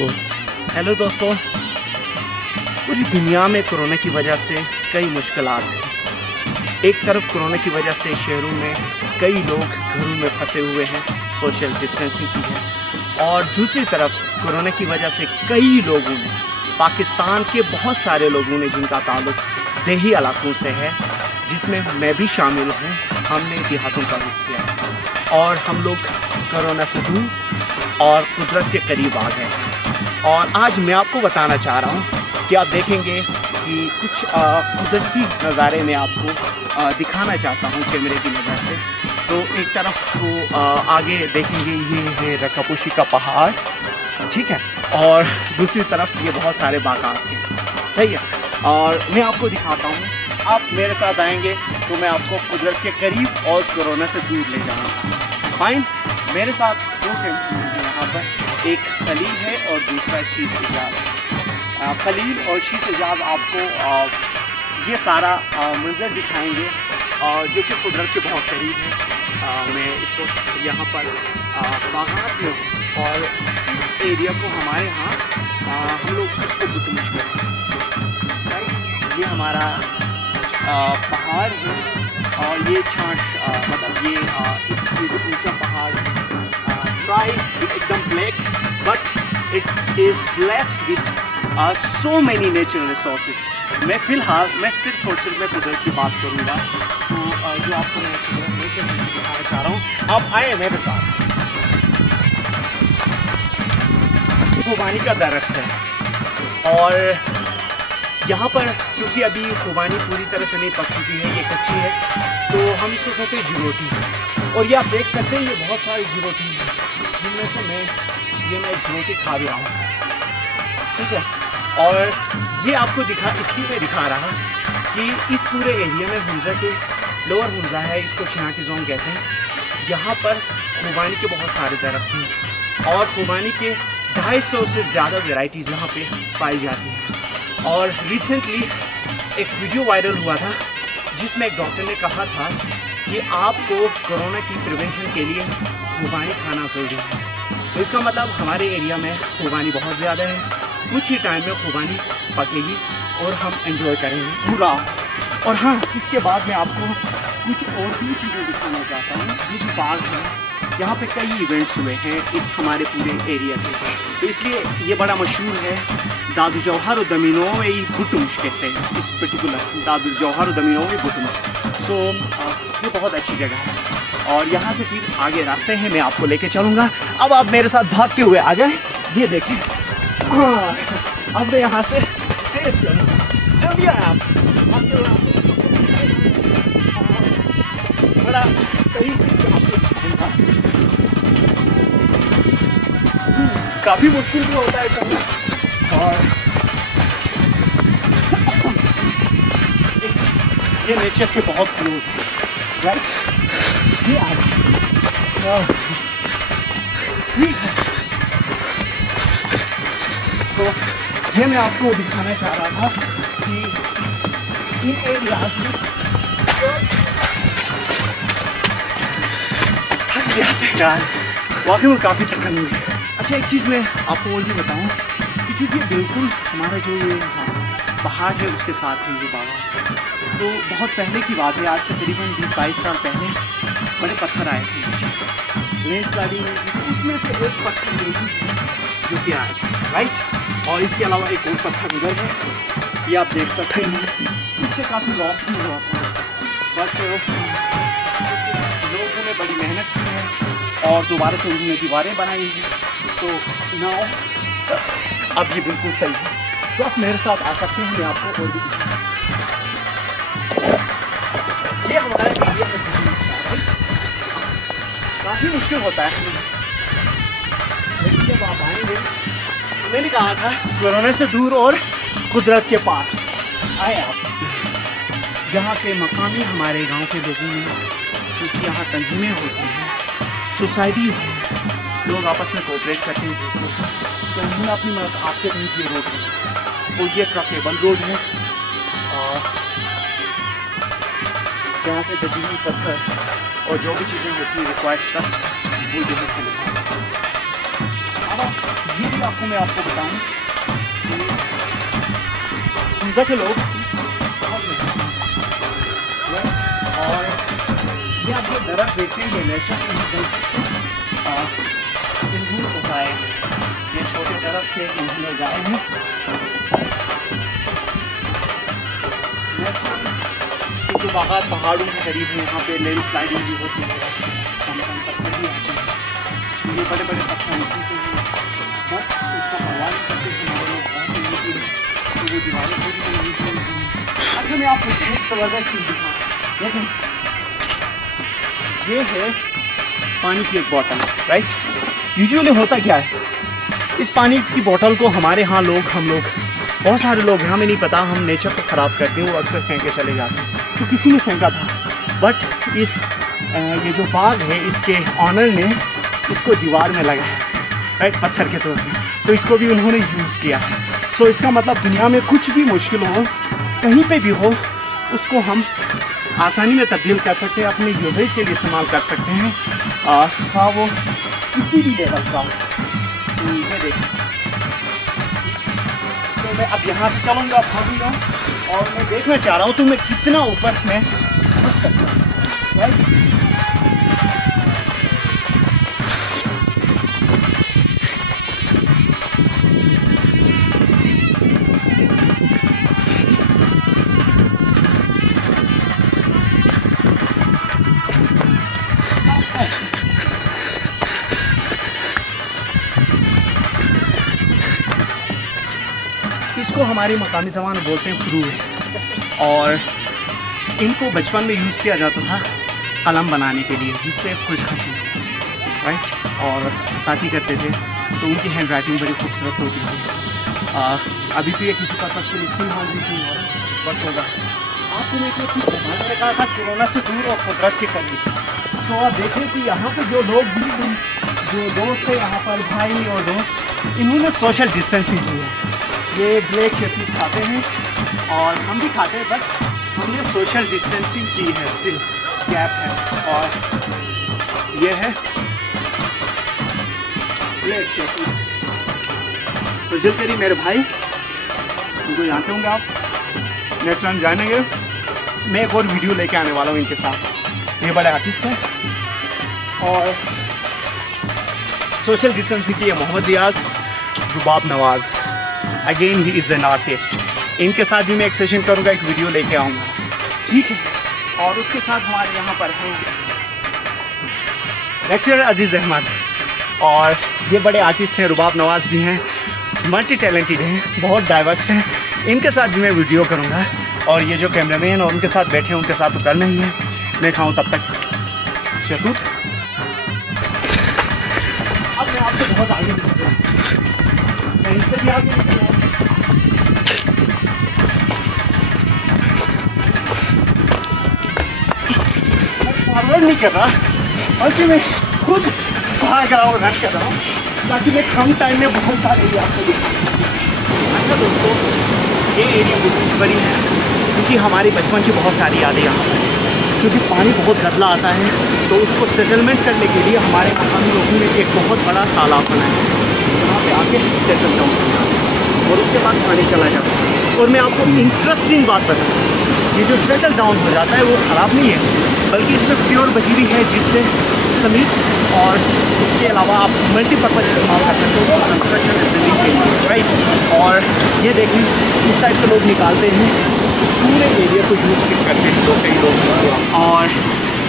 को। हेलो दोस्तों, पूरी दुनिया में कोरोना की वजह से कई मुश्किलात हैं। एक तरफ कोरोना की वजह से शहरों में कई लोग घरों में फंसे हुए हैं, सोशल डिस्टेंसिंग की है, और दूसरी तरफ कोरोना की वजह से कई लोगों ने, पाकिस्तान के बहुत सारे लोगों ने जिनका ताल्लुक देही इलाकों से है, जिसमें मैं भी शामिल हूँ, हमने देहातों का रुख किया है और हम लोग कोरोना से दूर और कुदरत के करीब आ गए हैं। और आज मैं आपको बताना चाह रहा हूँ कि आप देखेंगे कि कुछ कुदरती नज़ारे में आपको दिखाना चाहता हूँ कैमरे की नज़र से। तो एक तरफ तो आगे देखेंगे ये है रकापोशी का पहाड़, ठीक है, और दूसरी तरफ ये बहुत सारे बागात हैं, सही है। और मैं आपको दिखाता हूँ, आप मेरे साथ आएंगे तो मैं आपको कुदरत के करीब और कोरोना से दूर ले जाऊँगा। फाइन, मेरे साथ दो टेम्पल हैं यहाँ पर, एक खलील है और दूसरा शीश इजाज़। खलील और शीश इजाज़ आपको ये सारा मंजर दिखाएंगे जो कि कुदरत के बहुत करीब है। मैं इस वक्त यहाँ पर बागात में हूँ और इस एरिया को हमारे यहाँ हम लोग इसको बुटमुश कहते हैं। ये हमारा पहाड़ है और ये छाछ मतलब ये इसकी जो ऊंचा पहाड़ ड्राई एकदम black, but it is blessed with so many natural resources. मैं सिर्फ और सिर्फ मैं कुदरत की बात करूँगा, तो जो आपको मैं नेचर दिखाना चाह रहा हूँ, आप आए मेरे साथ। खुबानी का दरख्त है और यहाँ पर क्योंकि अभी खुबानी पूरी तरह से नहीं पक चुकी है, ये कच्ची है, तो हम इसको कहते हैं जिरोटी। और ये आप देख सकते हैं, ये बहुत सारी जिरोटी है, जिनमें से मैं एक जिरोटी खा भी रहा हूँ, ठीक है। और ये आपको इसलिए मैं दिखा रहा कि इस पूरे एरिया में हुंजा के लोअर हुंजा है, इसको शिनाकी जोन कहते हैं, यहाँ पर खुबानी के बहुत सारे दरख्त हैं और खुबानी के 250 से ज़्यादा वेराइटीज़ यहाँ पे पाई जाती हैं। और रिसेंटली एक वीडियो वायरल हुआ था जिसमें एक डॉक्टर ने कहा था कि आपको कोरोना की प्रिवेंशन के लिए खुबानी खाना ज़रूरी है। तो इसका मतलब हमारे एरिया में खुबानी बहुत ज़्यादा है, कुछ ही टाइम में खुबानी पकेगी और हम एंजॉय करेंगे पूरा। और हाँ, इसके बाद मैं आपको कुछ और भी चीज़ें दिखाना चाहता हूँ। ये जो बाग है, यहाँ पे कई इवेंट्स हुए हैं इस हमारे पूरे एरिया के, तो इसलिए ये बड़ा मशहूर है। दादू जौहर दमीनोवे बुटमुश कहते हैं इस पर्टिकुलर, दादू जौहर दमीनोवे बुटमुश। सो ये बहुत अच्छी जगह है और यहाँ से फिर आगे रास्ते हैं, मैं आपको लेके चलूँगा। अब आप मेरे साथ भागते हुए आ जाए, ये देखें। हाँ, अब मैं यहाँ से तेज चलूँगा, चलिए आप भागते हुए बड़ा सही काफ़ी मुश्किल भी होता है चलना। और ये नेचर के बहुत क्लोज, राइट, ये ठीक है। सो ये मैं आपको दिखाना चाह रहा था कि इन एरियाज में थक जाते हैं यार, वाकई में काफ़ी थकन हुई है। अच्छा, एक चीज़ मैं आपको और भी बताऊँ कि जो ये बिल्कुल हमारा जो ये पहाड़ है उसके साथ है ये बागा, तो बहुत पहले की बात है, आज से करीबन 20-22 साल पहले बड़े पत्थर आए थे नीचे, लैंडस्लाइडिंग हुई थी, तो उसमें से एक पत्थर जो कि आया था, राइट। और इसके अलावा एक और पत्थर उधर है, ये आप देख सकते हैं, इससे काफ़ी लॉस भी हुआ था, बट लोगों ने बड़ी मेहनत की है और दोबारा से उन्होंने दीवारें बनाई हैं। तो नाउ अब ये बिल्कुल सही है, तो आप मेरे साथ आ सकते हैं, मैं आपको और भी ये हमारा एरिया काफ़ी मुश्किल होता है, लेकिन जब आप आएंगे, मैंने कहा था कोरोना से दूर और कुदरत के पास आए आप। यहाँ के मकामी हमारे गांव के लोगों में, क्योंकि यहाँ तंजीमें होती हैं, सोसाइटीज़ हैं, लोग आपस में कोऑपरेट करते हैं दूसरों से, तो उन्होंने अपनी मदद आपके कहीं की रोड है, और ये ट्रकेबल रोड है, यहाँ से बजीनी पत्थर और जो भी चीज़ें होती हैं रिक्वायर्ड स्टफ्स वो जो है। अब ये आपको मैं बताऊं, हुंजा के लोग बहुत और ये आप जो दरख्त देखते हैं ये नेचर होता है। ये छोटे दरख्त थे इन्होंने गाए हैं। जो बागात पहाड़ों के करीब है यहाँ पे लैंड स्लाइडिंग भी होती है, पत्थर भी आते हैं। ये बड़े बड़े पत्थर होते हैं बट उसका परवाह नहीं करते हमारे लोग तो वो दीवारें पूरी। अच्छा मैं आपको एक ज़बरदस्त चीज़ दिखाऊँ, देखें ये है पानी की एक बॉटल, राइट। यूजुअली होता क्या है, इस पानी की बोतल को हमारे यहाँ हम लोग बहुत सारे लोग हैं, हमें नहीं पता, हम नेचर को ख़राब करते हैं, वो अक्सर फेंक के चले जाते हैं। तो किसी ने फेंका था बट ये जो बाग है इसके ऑनर ने इसको दीवार में लगाया, राइट, पत्थर के तौर पे, तो इसको भी उन्होंने यूज़ किया। सो इसका मतलब दुनिया में कुछ भी मुश्किल हो, कहीं पे भी हो, उसको हम आसानी में तब्दील कर सकते हैं, अपने यूजेज के लिए इस्तेमाल कर सकते हैं, हाँ वो किसी भी लेवल का हो। ये देखिए, तो मैं अब यहाँ से चलूँगा, भागूंगा और मैं देखना चाह रहा हूँ तो मैं कितना ऊपर मैं पहुँच सकता हूँ, राइट। इसको हमारी मकामी ज़बान में बोलते हैं फ्रूट, और इनको बचपन में यूज़ किया जाता था कलम बनाने के लिए, जिससे खुशक होती, राइट, और ताकि करते थे तो उनकी हैंड राइटिंग बड़ी खूबसूरत होती थी। अभी तो ये किसी पर्पज़ के लिए फिलहाल भी नहीं हो रहा बट होगा। आपको मैंने कहा था कोरोना से दूर और कुदरत के करीब, तो आप देखें कि यहाँ पर जो लोग भी, जो दोस्त है यहाँ पर, भाई और दोस्त, इन्होंने सोशल डिस्टेंसिंग की है। ये ब्लैक शेपी खाते हैं और हम भी खाते हैं बट हमने सोशल डिस्टेंसिंग की है, स्टिल गैप है। और ये है ब्लैक शेपी। तो दिल करी मेरे भाई, उनको जानते होंगे आप, नेक्स्ट टाइम जानेंगे, मैं एक और वीडियो लेके आने वाला हूँ इनके साथ। ये बड़े आर्टिस्ट हैं और सोशल डिस्टेंसिंग की है। Mohammad Riyaz, Rubab Nawaz, again he is an artist. इनके साथ भी मैं एक सेशन करूँगा, एक वीडियो लेके आऊँगा, ठीक है। और उसके साथ हमारे यहाँ पर हैं लेक्चरर अजीज़ अहमद, और ये बड़े आर्टिस्ट हैं, रुबाब नवाज़ भी हैं, मल्टी टैलेंटेड हैं, बहुत डाइवर्स हैं। इनके साथ भी मैं वीडियो करूँगा, और ये जो कैमरामैन और उनके साथ बैठे हैं उनके साथ तो करना ही है। मैं खाऊँ तब तक शहतूत। अब मैं आपसे बहुत आगे निकल रहा हूँ, मैं इससे भी आगे निकल रहा हूँ। फॉरवर्ड नहीं कर रहा बल्कि मैं खुद भाग रहा हूँ, रन कर रहा हूँ, ताकि मैं कम टाइम में बहुत सारे एरिया आपको दिखाऊँ। अच्छा दोस्तों, ये एरिया बहुत बड़ी है क्योंकि हमारी बचपन की बहुत सारी यादें यहाँ पर, क्योंकि पानी बहुत गदला आता है तो उसको सेटलमेंट करने के लिए हमारे मकामी लोगों ने एक बहुत बड़ा तालाब बनाया है, जहाँ पे आके सेटल डाउन करना है और उसके बाद पानी चला जाता है। और मैं आपको इंटरेस्टिंग बात बताऊँ, ये जो सेटल डाउन हो जाता है वो ख़राब नहीं है, बल्कि इसमें प्योर बजीरी है, जिससे सीमेंट और उसके अलावा आप मल्टीपर्पज़ इस्तेमाल कर सकते हो कंस्ट्रक्शन एंड बिल्डिंग के लिए, राइट। और ये देखें, इस साइड के लोग निकालते हैं, पूरे एरिया को यूज़ करते हैं तो कई लोग। और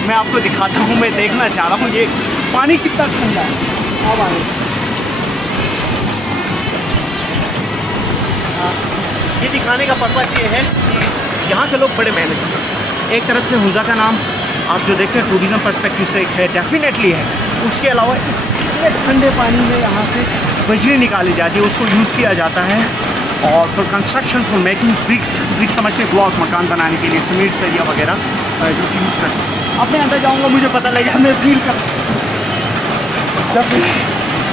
मैं आपको दिखाता हूँ, मैं देखना चाह रहा हूँ ये पानी कितना ठंडा है। अब आए, ये दिखाने का पर्पज़ ये है कि यहाँ के लोग बड़े मेहनती हैं। एक तरफ से हुंजा का नाम आप जो देखते हैं टूरिज़म पर्सपेक्टिव से एक है, डेफिनेटली है। उसके अलावा इतने ठंडे पानी में यहाँ से बजरी निकाली जाती है, उसको यूज़ किया जाता है और for construction, for making bricks समझते हैं, ब्लॉक मकान बनाने के लिए, सीमेंट सरिया वगैरह जो कि यूज़ करते हैं। अब मैं अंदर जाऊँगा, मुझे पता लगा, मैं फील कर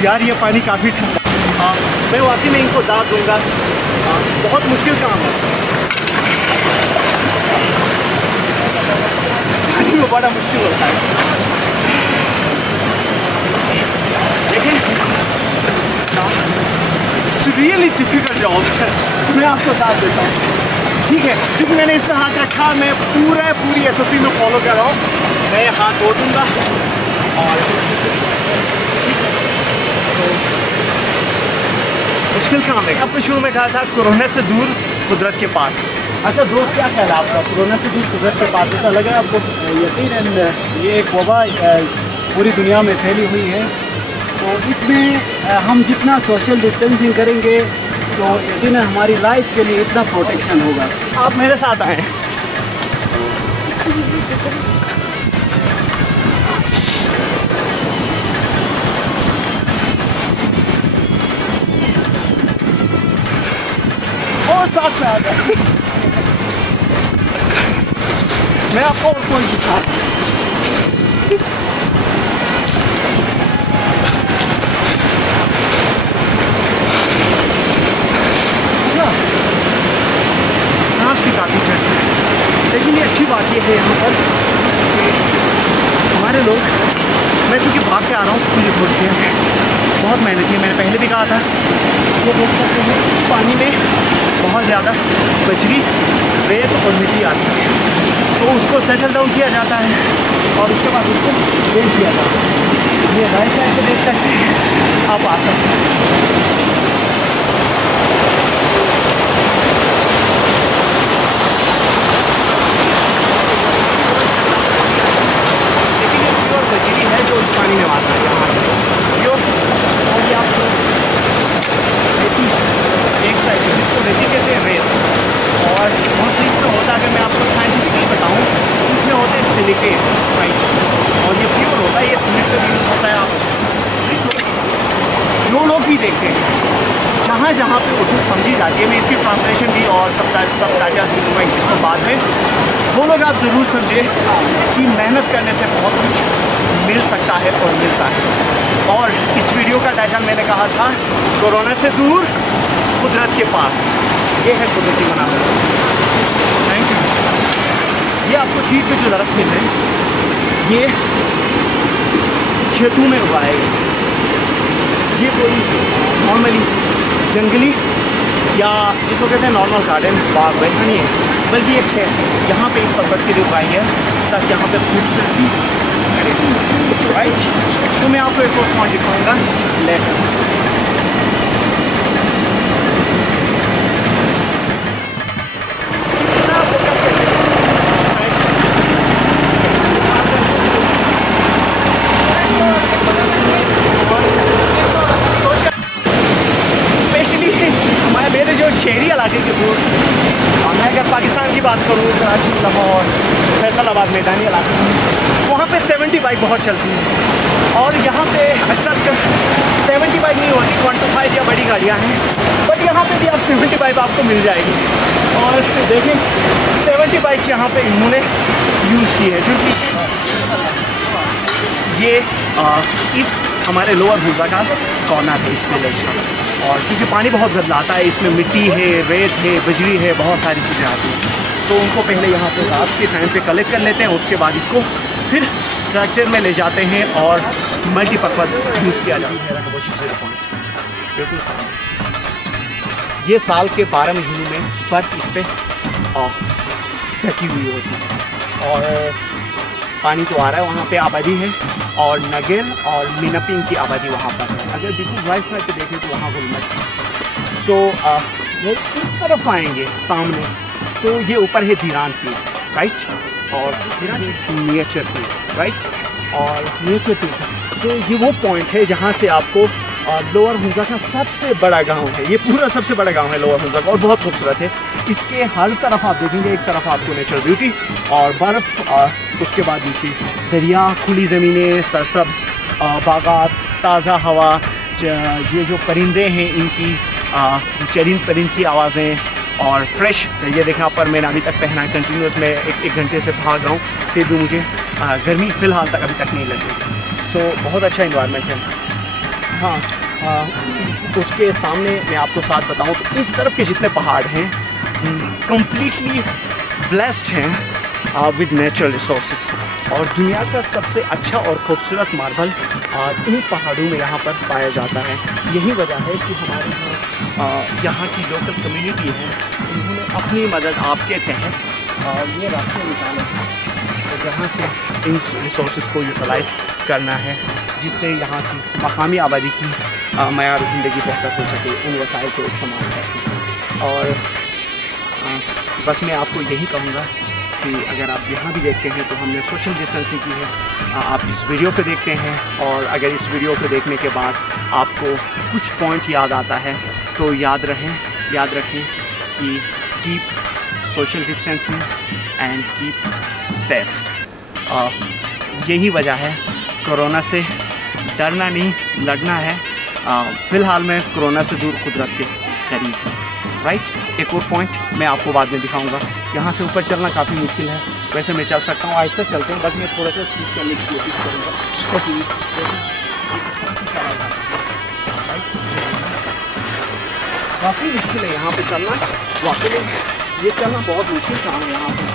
यार ये पानी काफ़ी ठंडा। हाँ, मैं वाकई में इनको दाद दूँगा, बहुत मुश्किल काम है, पानी में बड़ा मुश्किल होता है। देखिए रियली डिफिकल्ट जॉब है, मैं आपको साथ देता हूँ। ठीक है, क्योंकि मैंने इसमें हाथ रखा, मैं पूरी SOP में फॉलो कर रहा हूँ। मैं हाथ धो दूँगा और मुश्किल काम है। आपको शुरू में कहा था कोरोना से दूर कुदरत के पास। अच्छा दोस्त, क्या ख्याल है आपका कोरोना से दूर कुदरत के पास? ऐसा लगा आपको? यकीनन ये एक वबा पूरी दुनिया में फैली हुई है, तो इसमें हम जितना सोशल डिस्टेंसिंग करेंगे तो यकीनन हमारी लाइफ के लिए इतना प्रोटेक्शन होगा। आप मेरे साथ आए। और साथ में आ गए। मैं आपको और कोई दिखा। सांस भी काफी चढ़ती है, लेकिन ये अच्छी बात ये है यहाँ पर कि हमारे लोग, मैं चूँकि भाग के आ रहा हूँ, मुझे थोड़ी सी बहुत मेहनत है। मैंने पहले भी कहा था, वो देख सकते हैं पानी में बहुत ज़्यादा बजरी, रेत और मिट्टी आती है, तो उसको सेटल डाउन किया जाता है और उसके बाद उसको बेच दिया जाता है। ये राइट साइड पे देख सकते हैं, आप आ सकते हैं। लेकिन ये प्योर बजरी है जो इस पानी में आता है, यहाँ से प्योर। और ये आप एक साइड जिसको रेती कहते हैं, रेत। और बहुत सी इसमें होता है, अगर मैं आपको साइंटिफिकली बताऊँ, इसमें होते हैं सिलिकेट, राइट। और ये प्योर होता है, ये सीमेंट का यूज़ होता है। आप जो लोग भी देखते हैं, जहाँ जहाँ पे उर्दू समझी जाती है, मैं इसकी ट्रांसलेशन भी और सब टाइटल्स भी दूँगा इंग्लिश में बाद में, वो लोग आप ज़रूर समझे कि मेहनत करने से बहुत कुछ मिल सकता है और मिलता है। और इस वीडियो का टाइटल मैंने कहा था, कोरोना से दूर कुदरत के पास। ये है कुदरती मनाज़िर। Thank you. ये आपको चीज़ पे जो दरख्त मिल रहे हैं, ये खेतों में उगाए गए। ये कोई नॉर्मली जंगली या जिसको कहते हैं नॉर्मल गार्डन, बाग, वैसा नहीं है, बल्कि एक है यहाँ पे इस पर्पज़ के लिए उगाई है ताकि यहाँ पे खूबसूरती, राइट। तो मैं आपको एक और पॉइंट दिखाऊंगा लेटर। स्पेशली हमारे मेरे जो शहरी इलाके के दोस्त, मैं अगर पाकिस्तान की बात करूँ, कराची, लाहौर, फैसलाबाद, मैदानी इलाके, वहाँ पे 70 बाइक बहुत चलती है। और यहाँ पे अक्सर 70 बाइक नहीं होती, 125 या बड़ी गाड़ियाँ हैं, बट यहाँ पे भी आप 70 बाइक आपको मिल जाएगी। और देखें 70 बाइक यहाँ पे इन्होंने यूज़ की है, जो कि ये इस हमारे लोअर हुज़ा का कॉर्नर है इस विलेज का। और क्योंकि पानी बहुत बदलाता है, इसमें मिट्टी है, रेत है, बजरी है, बहुत सारी चीज़ें आती हैं, तो उनको पहले यहाँ पे रात के टाइम पे कलेक्ट कर लेते हैं, उसके बाद इसको फिर ट्रैक्टर में ले जाते हैं और मल्टीपर्पज़ यूज़ किया जाता है। बिल्कुल सामने ये साल के 12 महीनों में बर्फ़ इस पर ढकी हुई होती है और पानी तो आ रहा है। वहाँ पे आबादी है और नगेल और मिनपिंग की आबादी वहाँ पर है। अगर बिल्कुल राइट साइड पे देखें तो वहाँ गुलमर्ग। सो वो इस तरफ आएंगे सामने तो ये ऊपर है धीरान पीर, राइट। और धीरान नेचर पीर, राइट। और नेचर पीर तो ये वो पॉइंट है जहाँ से आपको लोअर हुज़ा का सबसे बड़ा गांव है। ये पूरा सबसे बड़ा गांव है लोअर हुज़ा का और बहुत खूबसूरत है। इसके हर तरफ आप देखेंगे, एक तरफ आपको नेचुरल ब्यूटी और बर्फ़, उसके बाद नीचे दरिया, खुली ज़मीनें, सरसब्ज़ बागात, ताज़ा हवा, ये जो परिंदे हैं इनकी चरिंद परिंद की आवाज़ें और फ्रेश। ये देखें आप पर मैंने अभी तक पहना है कंटिन्यूस, मैं एक घंटे से भाग रहा हूँ, फिर भी मुझे गर्मी फ़िलहाल तक अभी तक नहीं लगी। सो बहुत अच्छा इन्वायरमेंट है। हाँ, उसके सामने मैं आपको साथ बताऊँ तो इस तरफ के जितने पहाड़ हैं कंप्लीटली ब्लेस्ड हैं विद नेचुरल रिसोर्सेज। और दुनिया का सबसे अच्छा और ख़ूबसूरत मार्बल इन पहाड़ों में यहाँ पर पाया जाता है। यही वजह है कि हमारे यहाँ की लोकल कम्युनिटी है, उन्होंने अपनी मदद आपके तहत ये रास्ते निकाले हैं जहाँ से इन रिसोर्सेज को यूटिलाइज़ करना है, जिससे यहाँ की मकामी आबादी की मयार ज़िंदगी बेहतर हो सके उन वसाइल को इस्तेमाल करके। और बस मैं आपको यही कहूँगा कि अगर आप यहाँ भी देखते हैं तो हमने सोशल डिस्टेंसिंग की है। आप इस वीडियो को देखते हैं और अगर इस वीडियो को देखने के बाद आपको कुछ पॉइंट याद आता है तो याद रखें कि keep social distancing and keep safe. यही वजह है, कोरोना से डरना नहीं, लड़ना है। फ़िलहाल मैं कोरोना से दूर कुदरत के करीब हूँ, राइट। एक और पॉइंट मैं आपको बाद में दिखाऊंगा। यहाँ से ऊपर चलना काफ़ी मुश्किल है, वैसे मैं चल सकता हूँ, आहिस्ता चलते हैं, बट मैं थोड़ा सा स्पीड चलने की कोशिश करूँगा। काफ़ी मुश्किल है यहाँ पे चलना, वाकई में ये चलना बहुत मुश्किल काम है यहाँ पर।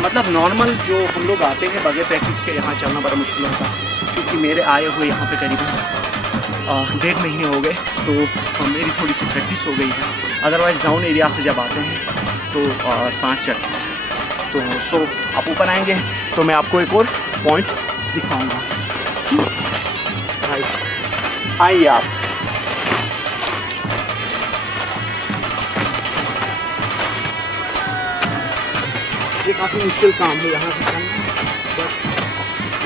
मतलब नॉर्मल जो हम लोग आते हैं बगैर प्रैक्टिस के यहाँ चलना बड़ा मुश्किल होता है। क्योंकि मेरे आए हुए यहाँ पे करीबन 1.5 महीने हो गए, तो मेरी थोड़ी सी प्रैक्टिस हो गई है। अदरवाइज़ डाउन एरिया से जब आते हैं तो सांस चढ़ती है। तो सो आप ऊपर आएंगे तो मैं आपको एक और पॉइंट दिखाऊंगा, राइट। आइए आप। ये काफ़ी मुश्किल काम है यहाँ से चलना, बट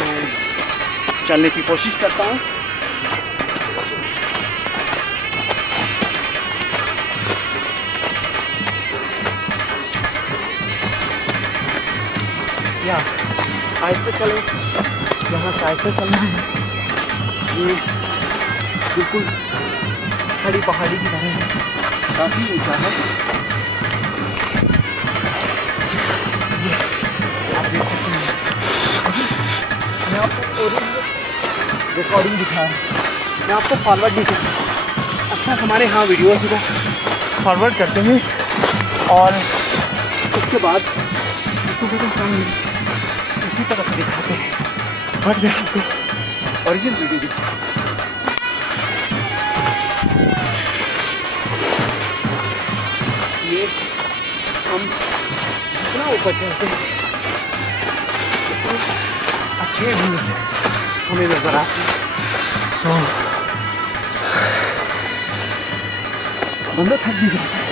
मैं चलने की कोशिश करता हूँ। या आहिस्ते चले, यहाँ से आहिस्ते चलना है। ये बिल्कुल खड़ी पहाड़ी की तरह है, काफ़ी ऊंचा है। आप देख सकते हैं, मैं आपको रिकॉर्डिंग दिखा रहा हूँ, मैं आपको फॉरवर्ड नहीं करता। अक्सर हमारे यहाँ वीडियोस को फॉरवर्ड करते हैं और उसके बाद इसको बिल्कुल इसी तरह से दिखाते हैं, बट मैं आपको ओरिजिनल वीडियो दिखा। ये हम जितना ऊपर चलते हैं अच्छे व्यू से हमें नजर आती है। सो बंदा थक भी जाता है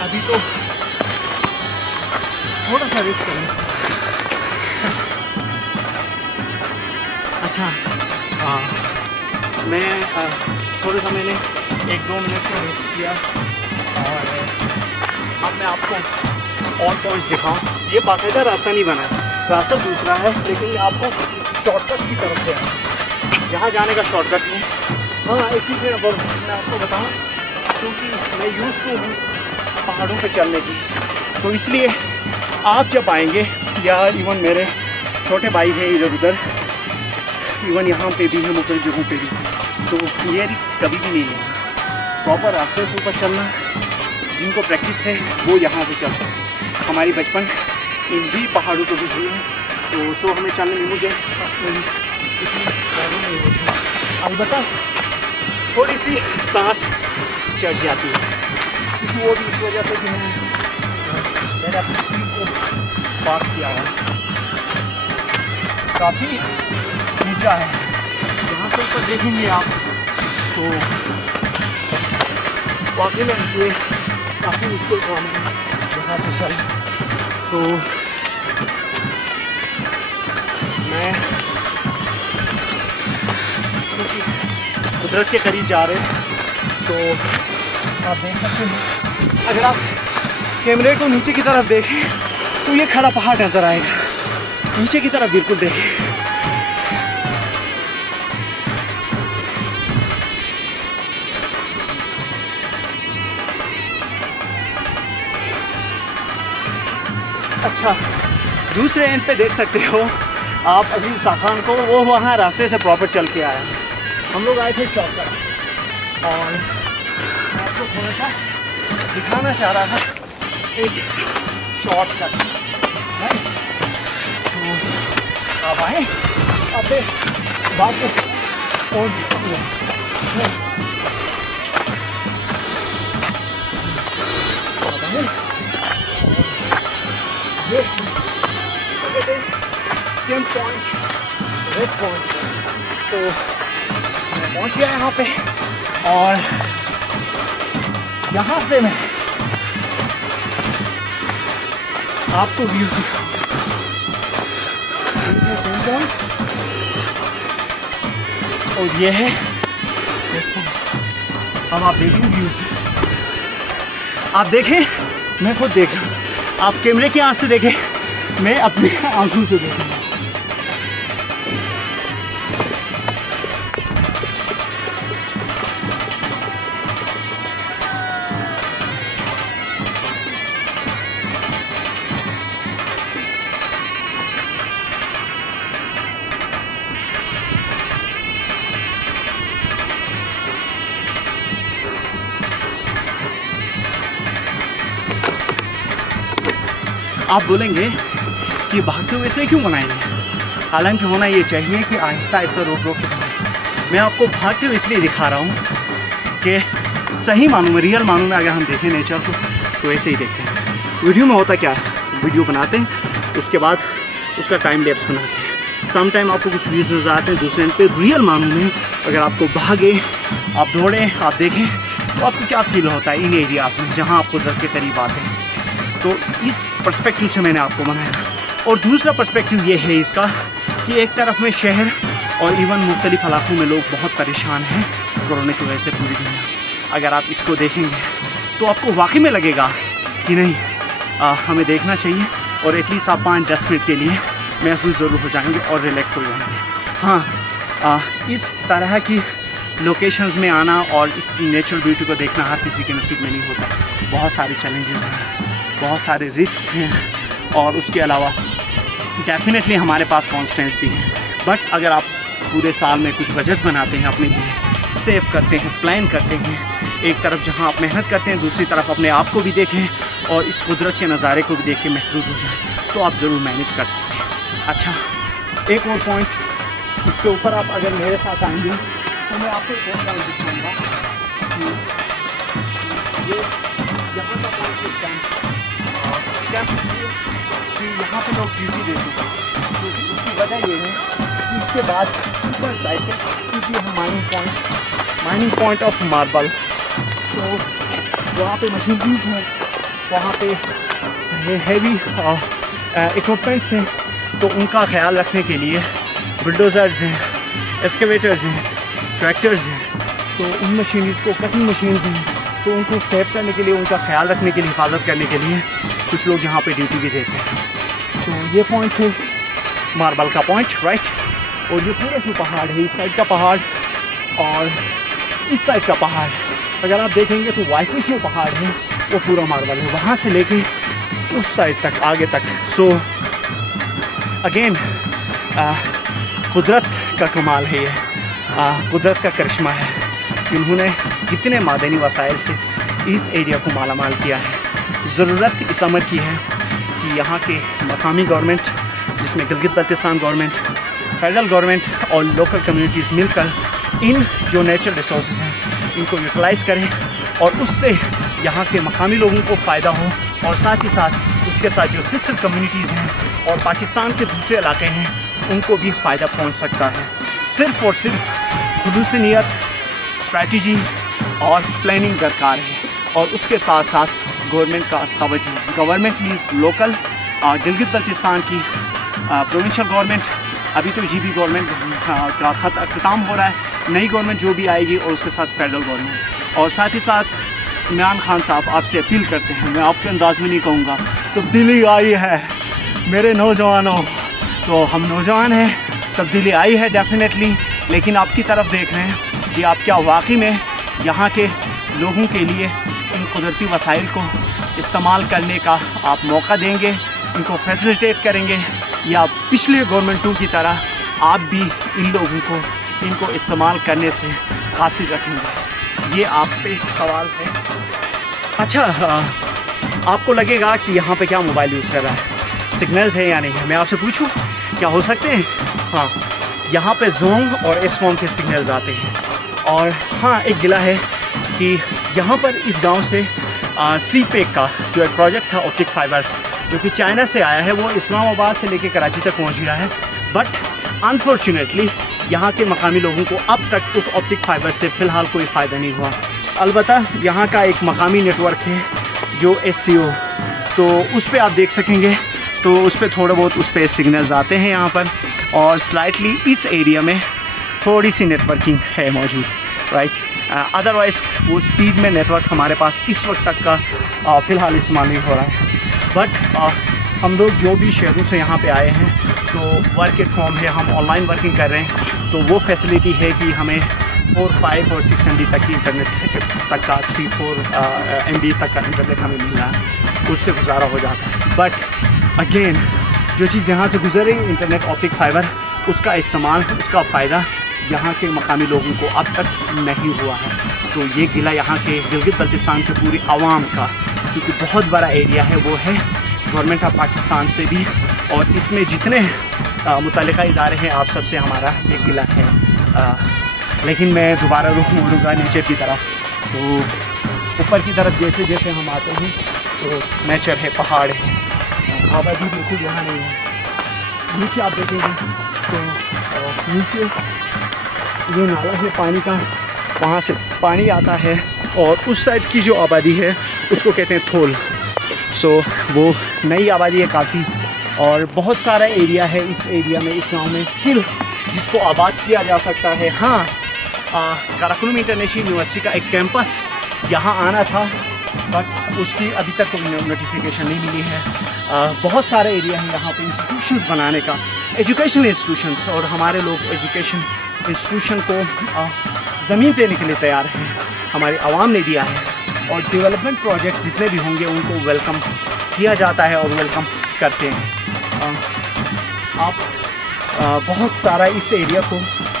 अभी तो थोड़ा सा रेस्ट करें। अच्छा, मैं थोड़ा सा मैंने 1-2 मिनट का रेस्ट किया और अब मैं आपको और पॉइंट्स दिखाऊं। ये बाकायदा रास्ता नहीं बना है, रास्ता दूसरा है, लेकिन ये आपको शॉर्टकट की तरफ से है, जहाँ जाने का शॉर्टकट नहीं। हाँ, एक चीज़ मैं आपको बताऊँ, क्योंकि मैं यूज़ टू हूँ पहाड़ों पे चलने की, तो इसलिए आप जब आएंगे या इवन मेरे छोटे भाई हैं इधर उधर, इवन यहाँ पे भी है, मुख्तलिफ जगहों पे भी, तो ये रिस्क कभी भी नहीं है। प्रॉपर रास्ते से ऊपर चलना, जिनको प्रैक्टिस है वो यहाँ से चल सकते। हमारी बचपन इन भी पहाड़ों को भी हुई है, तो सो हमें चलने में मुझे पर्सनली इतनी प्रॉब्लम नहीं होती। अलबत्ता थोड़ी सी सांस चढ़ जाती है, क्योंकि वो भी इस वजह से कि मैंने अपनी स्पीड को पास किया है। काफ़ी ऊंचा है, यहाँ से ऊपर देखेंगे आप तो बस वाकई में ये काफ़ी मुश्किल काम है यहाँ से चल। सो मैं क्योंकि कुदरत के करीब जा रहे हैं, तो आप देख सकते हैं, अगर आप कैमरे को नीचे की तरफ देखें तो ये खड़ा पहाड़ नज़र आएगा। नीचे की तरफ बिल्कुल देखें, अच्छा, दूसरे एंड पे देख सकते हो आप अजीज साखान को, वो वहाँ रास्ते से प्रॉपर चल के आया। हम लोग आए थे चौकट और मैं आपको थोड़ा सा दिखाना चाह रहा था इस शॉर्टकट। तो आप आए अपने बात और कैंप पॉइंट, रेड पॉइंट। तो मैं पहुंच गया यहाँ पे और यहाँ से मैं आपको व्यूज दिखाऊंगा। और ये है रेड पॉइंट। अब आप देखें व्यूज, आप देखें, मैं खुद देख रहा हूँ। आप कैमरे की आंख से देखें, मैं अपनी आंखों से देखूंगा। आप बोलेंगे कि भागते हुए से क्यों बनाएंगे, हालांकि होना ये चाहिए कि आहिस्ता आहिस्ता रोक रोक के बनाएं। मैं आपको भागते हुए इसलिए दिखा रहा हूँ कि सही मानूँ में, रियल मानूँ में अगर हम देखें नेचर को तो ऐसे ही देखते हैं। वीडियो में होता क्या है, वीडियो बनाते हैं उसके बाद उसका टाइम लैप्स बनाते हैं। सम टाइम आपको कुछ व्यूज़ नज़र आते हैं, दूसरे एंड पे रियल मानूँ में अगर आपको भागे, आप दौड़ें, आप देखें तो आपको क्या फील होता है इन एरियाज़ में जहाँ आप कुदरत के करीब आते हैं। तो इस पर्सपेक्टिव से मैंने आपको बनाया। और दूसरा पर्सपेक्टिव ये है इसका कि एक तरफ में शहर और इवन मुख्तलिफ इलाकों में लोग बहुत परेशान हैं कोरोना की वजह से पूरी दुनिया। अगर आप इसको देखेंगे तो आपको वाकई में लगेगा कि नहीं हमें देखना चाहिए और एटलीस्ट आप 5-10 मिनट के लिए महसूस ज़रूर हो जाएंगे और रिलैक्स हो जाएंगे। हाँ, इस तरह की लोकेशंस में आना और इस नेचुरल ब्यूटी को देखना हर किसी के नसीब में नहीं होता। बहुत सारे चैलेंजेस हैं, बहुत सारे रिस्क हैं और उसके अलावा डेफिनेटली हमारे पास कॉन्स्टेंस भी हैं। बट अगर आप पूरे साल में कुछ बजट बनाते हैं अपने लिए, सेव करते हैं, प्लान करते हैं, एक तरफ जहां आप मेहनत करते हैं दूसरी तरफ अपने आप को भी देखें और इस कुदरत के नज़ारे को भी देख के महसूस हो जाए तो आप ज़रूर मैनेज कर सकते हैं। अच्छा, एक और पॉइंट, इसके ऊपर आप अगर मेरे साथ आएंगे तो मैं आपको एक और पॉइंट दिखाऊँगा कि ये यहाँ का पॉइंट क्या कि यहाँ पे लोग ड्यूटी देते हैं। क्योंकि उसकी वजह ये है कि इसके बाद ऊपर साइड है क्योंकि यह माइनिंग पॉइंट ऑफ मार्बल, तो वहाँ पे मशीनरीज हैं, वहाँ पे हैवी इक्विपमेंट्स हैं, तो उनका ख्याल रखने के लिए बुलडोज़र्स हैं, एक्सकेवेटर्स हैं, ट्रैक्टर्स हैं। तो उन मशीनरीज को, कटिंग मशीन्स हैं, तो उनको सेव करने के लिए, उनका ख्याल रखने के लिए, हिफाजत करने के लिए कुछ लोग यहाँ पे ड्यूटी भी देते हैं। तो ये पॉइंट है मार्बल का पॉइंट, राइट। और ये पूरा जो पहाड़ है, इस साइड का पहाड़ और इस साइड का पहाड़, अगर आप देखेंगे तो वाइट जो पहाड़ है वो पूरा मार्बल है, वहाँ से लेके उस साइड तक, आगे तक। सो अगेन कुदरत का कमाल है ये, कुदरत का करिश्मा है। इन्होंने कितने मादनी वसाइल से इस एरिया को मालामाल किया है। ज़रूरत इस अमर की है कि यहाँ के मकामी गवर्नमेंट, जिसमें Gilgit Baltistan government, federal government और लोकल कम्युनिटीज़ मिलकर इन जो नेचुरल रिसोर्सेज हैं इनको यूटिलाइज़ करें और उससे यहाँ के मकामी लोगों को फ़ायदा हो और साथ ही साथ उसके साथ जो सिस्टर कम्युनिटीज़ हैं और पाकिस्तान के दूसरे इलाके हैं उनको भी फ़ायदा पहुँच सकता है। सिर्फ़ और सिर्फ खुलूस नियत, स्ट्रैटेजी और प्लानिंग दरकार है और उसके साथ साथ गवर्नमेंट का तवज्जो। Government means local, Gilgit Baltistan की प्रोविंशियल गवर्नमेंट, अभी तो जीबी गवर्नमेंट का ख़त्म हो रहा है, नई गवर्नमेंट जो भी आएगी और उसके साथ फेडरल गवर्नमेंट। और साथ ही साथ इमरान खान साहब आपसे अपील करते हैं, मैं आपके अंदाज में नहीं कहूँगा, तब्दीली आई है मेरे नौजवानों। तो हम नौजवान हैं, तब्दीली आई है डेफिनेटली, लेकिन आपकी तरफ देख रहे हैं कि आप क्या वाकई में यहाँ के लोगों के लिए इन कुदरती वसाइल को इस्तेमाल करने का आप मौका देंगे इनको फैसिलिटेट करेंगे या पिछले गवर्नमेंटों की तरह आप भी इन लोगों को इनको इस्तेमाल करने से कासिर रखेंगे? ये आप पे सवाल है। अच्छा, आपको लगेगा कि यहाँ पे क्या मोबाइल यूज़ कर रहा है, सिग्नल्स है या नहीं है। मैं आपसे पूछूं, क्या हो सकते हैं? हाँ, यहाँ पे जोंग और एस्कॉम के सिग्नल्स आते हैं। और हाँ, एक गिला है कि यहाँ पर इस गांव से सी पेक का जो एक प्रोजेक्ट था ऑप्टिक फाइबर, जो कि चाइना से आया है, वो इस्लामाबाद से लेके कराची तक पहुँच गया है। बट अनफॉर्चुनेटली यहाँ के मकामी लोगों को अब तक उस ऑप्टिक फाइबर से फ़िलहाल कोई फ़ायदा नहीं हुआ। अलबत्ता यहाँ का एक मकामी नेटवर्क है जो SCO, तो उस पर आप देख सकेंगे, तो उस पर थोड़ा बहुत उस पर सिग्नल्स आते हैं यहाँ पर, और स्लाइटली इस एरिया में थोड़ी सी नेटवर्किंग है मौजूद, राइट। अदरवाइज़ वो स्पीड में नेटवर्क हमारे पास इस वक्त तक का फ़िलहाल इस्तेमाल नहीं हो रहा है। बट हम लोग जो भी शहरों से यहाँ पे आए हैं, तो वर्क एट होम है, हम ऑनलाइन वर्किंग कर रहे हैं, तो वो फैसिलिटी है कि हमें 4, 5 और 6 MB तक की इंटरनेट तक का 3-4 MB तक का इंटरनेट हमें मिल रहा है, उससे गुजारा हो जाता है। बट अगेन, जो चीज़ यहाँ से गुजर रही इंटरनेट ऑप्टिक फाइबर, उसका इस्तेमाल, उसका फ़ायदा यहाँ के मकामी लोगों को अब तक नहीं हुआ है। तो ये गिला यहाँ के गिलगित बल्तिस्तान के पूरी आवाम का, क्योंकि बहुत बड़ा एरिया है, वो है गवर्नमेंट ऑफ पाकिस्तान से भी, और इसमें जितने मुतल्लिका इदारे हैं, आप सबसे हमारा एक गिला है। लेकिन मैं दोबारा रुख मोड़ूंगा नीचे की तरफ। तो ऊपर की तरफ जैसे जैसे हम आते हैं, तो नेचर है, पहाड़ है, आबादी बिल्कुल यहाँ नहीं है। नीचे आप देखेंगे तो नीचे जो नाला है पानी का, वहाँ से पानी आता है, और उस साइड की जो आबादी है उसको कहते हैं थोल। सो वो नई आबादी है काफ़ी, और बहुत सारा एरिया है इस एरिया में, इस गांव में स्किल जिसको आबाद किया जा सकता है। हाँ, काराकोरम इंटरनेशनल यूनिवर्सिटी का एक कैंपस यहाँ आना था, बट उसकी अभी तक कोई नोटिफिकेशन नहीं मिली है। बहुत सारे एरिया है यहाँ पे इंस्टीट्यूशंस बनाने का, एजुकेशनल इंस्टीट्यूशंस, और हमारे लोग एजुकेशन इंस्टीट्यूशन को ज़मीन देने के लिए तैयार हैं, हमारी आवाम ने दिया है। और डेवलपमेंट प्रोजेक्ट्स जितने भी होंगे उनको वेलकम किया जाता है और वेलकम करते हैं। आप बहुत सारा इस एरिया को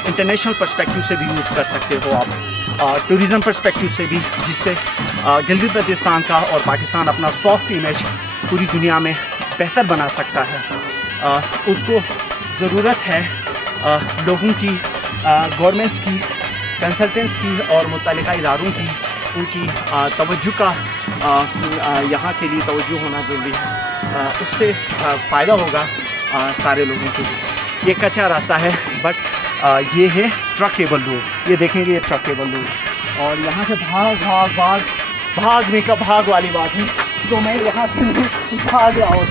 इंटरनेशनल पर्सपेक्टिव से भी यूज़ कर सकते हो आप, टूरिज़म पर्सपेक्टिव से भी, जिससे गिलगित बल्तिस्तान का और पाकिस्तान अपना सॉफ्ट इमेज पूरी दुनिया में बेहतर बना सकता है। उसको ज़रूरत है लोगों की, गवर्नमेंट्स की, कंसल्टेंट्स की और मुतल्लिका इदारों की, उनकी तवज्जो का यहाँ के लिए तवज्जो होना ज़रूरी है। उससे फ़ायदा होगा सारे लोगों के लिए। ये कच्चा रास्ता है, बट ये है ट्रकेबल रोड। ये देखेंगे, ये ट्रकेबल रोड, और यहाँ से भागने का भाग वाली बात है। तो मैं यहाँ से भाग रहा हूँ,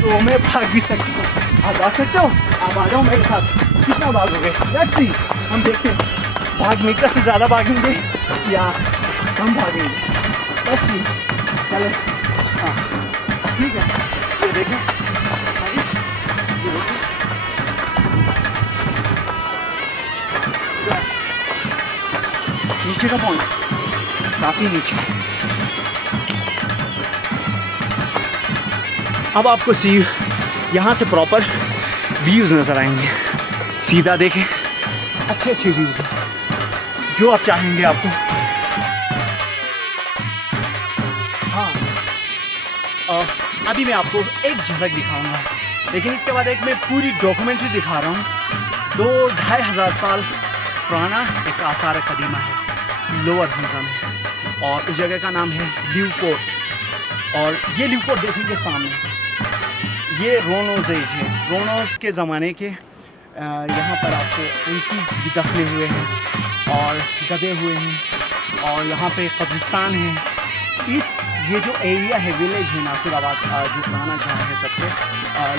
तो मैं भाग भी सकता हूँ। आप आ सकते हो, आप आ जाओ मेरे साथ। कितना भागोगे? लेट्स सी, हम देखते हैं भागने का से ज़्यादा भागेंगे या कम भागेंगे। लेट्स सी, चलो। हाँ, ठीक है, ये देखें, ये देखें, नीचे का पॉइंट काफ़ी नीचे है। अब आपको यहाँ से प्रॉपर व्यूज़ नज़र आएंगे। सीधा देखें, अच्छे अच्छे व्यूज़ जो आप चाहेंगे आपको। हाँ, अभी मैं आपको एक झलक दिखाऊंगा, लेकिन इसके बाद एक मैं पूरी डॉक्यूमेंट्री दिखा रहा हूँ। 2-2.5 हज़ार साल पुराना एक आसार कदीमा है लोअर हमजा में, और उस जगह का नाम है ल्यूकोट। और ये ल्यूकोट देखेंगे सामने, ये रोनोज एज है। रोनोज के ज़माने के यहाँ पर आपको एंटीक्स भी दफने हुए हैं और दबे हुए हैं, और यहाँ पे कब्रिस्तान है। ये जो एरिया है, विलेज है नासिराबाद, जो पुराना गाँव है सबसे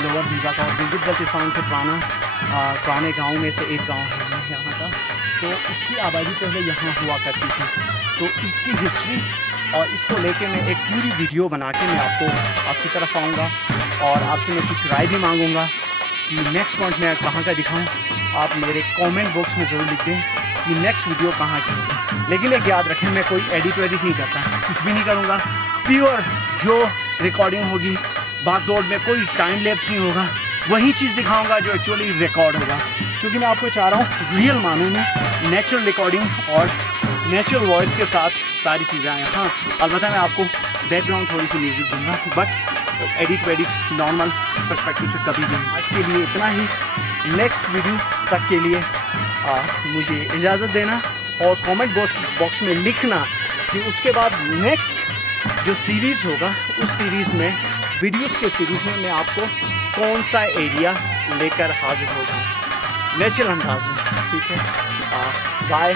लोअर हमजा का, और गिलगित बल्तिस्तान के पुराने गाँव में से एक गाँव है यहाँ का। तो इसकी आबादी पहले यहाँ हुआ करती थी। तो इसकी हिस्ट्री और इसको लेके मैं एक पूरी वीडियो बना के मैं आपकी तरफ आऊँगा, और आपसे मैं कुछ राय भी मांगूँगा कि नेक्स्ट पॉइंट मैं कहाँ का दिखाऊँ। आप मेरे कमेंट बॉक्स में ज़रूर लिख दें कि नेक्स्ट वीडियो कहाँ की होगी। लेकिन एक याद रखें, मैं कोई एडिट नहीं करता, कुछ भी नहीं करूँगा। प्योर जो रिकॉर्डिंग होगी भाग दौड़ में कोई टाइम लैप्स नहीं होगा, वही चीज़ दिखाऊंगा जो एक्चुअली रिकॉर्ड होगा, क्योंकि मैं आपको चाह रहा हूँ रियल मानूं में नेचुरल रिकॉर्डिंग और नेचुरल वॉइस के साथ सारी चीज़ें आएँ। हाँ, अलबत्ता मैं आपको बैकग्राउंड थोड़ी सी म्यूज़िक दूंगा, बट एडिट नॉर्मल पर्सपेक्टिव से कभी भी नहीं। आज के लिए इतना ही। नेक्स्ट वीडियो तक के लिए मुझे इजाज़त देना और कमेंट बॉक्स में लिखना कि उसके बाद नेक्स्ट जो सीरीज़ होगा उस सीरीज़ में, वीडियोस के सीरीज़ में मैं आपको कौन सा एरिया लेकर हाजिर होगा नेचुरल अंदाज में। ठीक है, बाय।